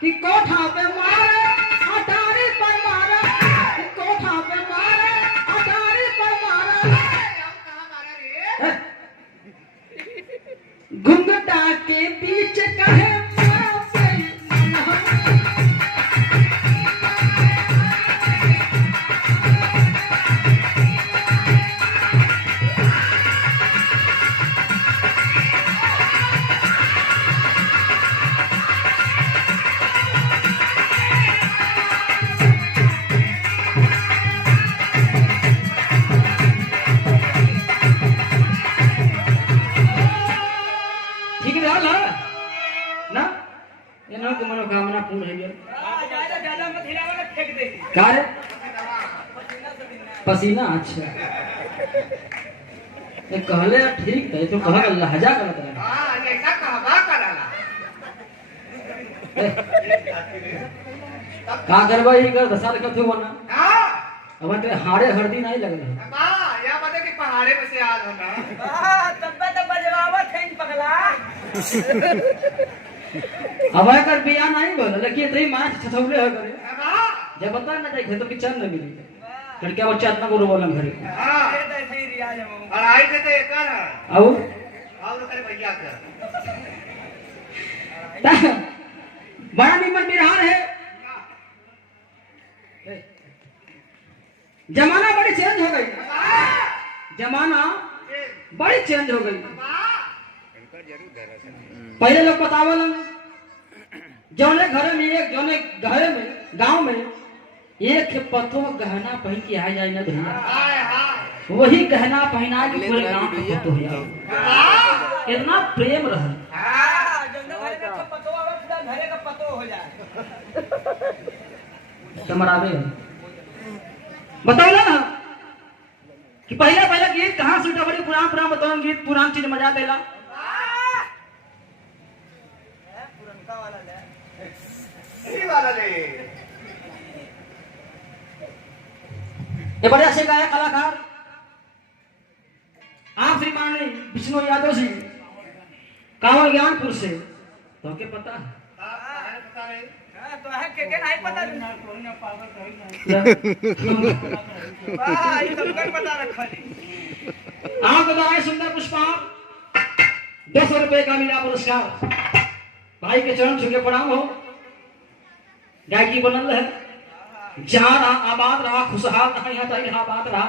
कि कोठा पे मारे अटारी पर मारे, कि कोठा पे मारे अटारी पर मारे। घुंघटा के बीच कहे मनोकामना पूर्ण है। क्या रे? पसीना अच्छा कहले ठीक है तो कहा लहजा गलत है। का करबा ही कर दशा रखत हो ना अब ते हाड़े हरदी नहीं लगल है या बता कि पहाड़े में से आल हो ना तब तो बजवावत है इन पगला। अब कर बिया नहीं बोल लेकिन तई मां छथौले हो करे जब बता ना जाए तो किचन न मिली फिर क्या बच्चा इतना को बोलन घरे हां ये तो ऐसे ही रियाज है पढ़ाई से तो एकर है और करे भैया का बड़ा निमन बिरहान है। जमाना बड़ी चेंज हो गई, जमाना बड़ी चेंज हो गई। पहले लोग बतावल जौने घर में एक जौने घर में गांव में एक पतो गहना पहन के आ जाए ना भैया वही गहना पहना के पूरे गांव को पतो हो जाए इतना प्रेम रहा घरे का पतो हो जाए समरावे बताओ ना कि पहले पहले गीत कहाँ से उठा बड़ी पुरान पुरान बताओ गीत पुरान चीज मजा देला ये बड़े अच्छे गायक कलाकार आप श्रीमान विष्णु यादव जी कांवड़ ज्ञानपुर से तो क्या पता है तो है के नहीं पता ये सब कर पता रखली आपको बताए सुंदर पुष्पा 200 रुपए का मिला पुरस्कार भाई के चरण छू के प्रणाम हो। गायकी बनल है जहां रहा आबाद रहा खुशहाल रहा यहाँ आबाद रहा